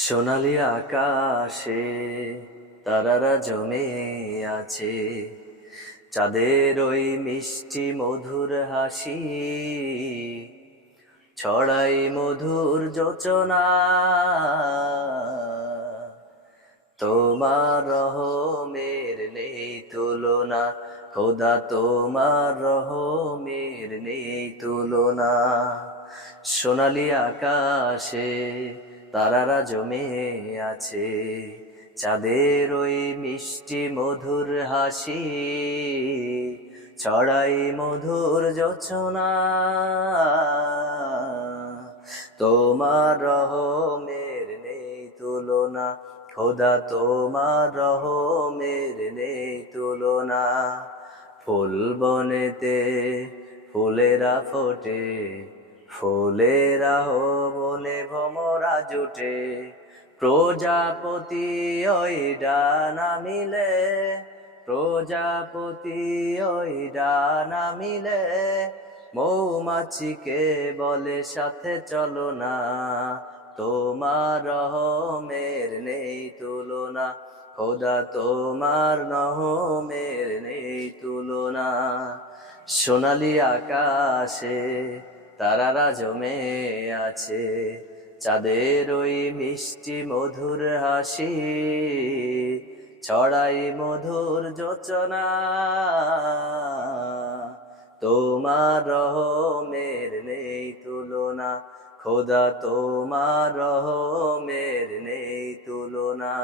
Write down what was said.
সোনালি আকাশে তারারা জমে আছে, চাঁদের ওই মিষ্টি মধুর হাসি ছড়াই মধুর যোচনা। তোমার রহমের নেই তুলনা, খোদা তোমার রহমের নেই তুলনা। সোনালি আকাশে তারারা জমে আছে, চাঁদের ওই মিষ্টি মধুর হাসি ছড়াই মধুর যোচনা। তোমার রহমের নেই তুলনা, খোদা তোমার রহমের নেই তুলনা। ফুল বনেতে ফুলেরা ফোটে, ফুলেরা বনে ভমরা জুটে, প্রজাপতি ওই ডানা মিলে, প্রজাপতি ওই ডানা মিলে মৌমাছিকে বলে সাথে চলো না। তোমার রহমের নেই তুলনা, খোদা তোমার রহমের নেই তুলনা। সোনালি আকাশে তারারা জমে আছে, চাঁদের ওই মিষ্টি মধুর হাসি ছড়াই মধুর যোচনা। তোমার রহমের নেই তুলনা, খোদা তোমার রহমের নেই তুলনা।